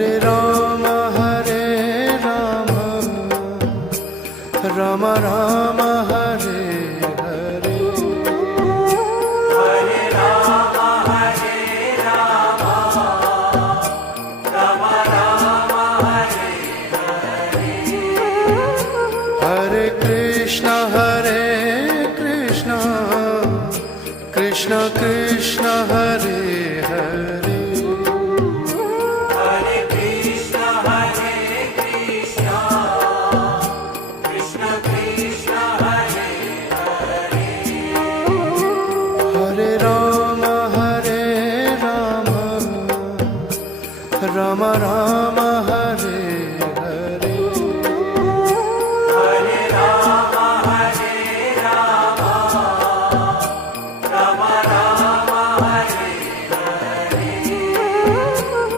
Hare Rama, Rama Rama, Hare Hare. Hare Rama, Rama Rama, Hare Hare. Hare Krishna, Krishna Krishna, Hare Hare. Hare Krishna, Krishna Krishna, Hare Hare. Hare Rama, Rama Rama, Hare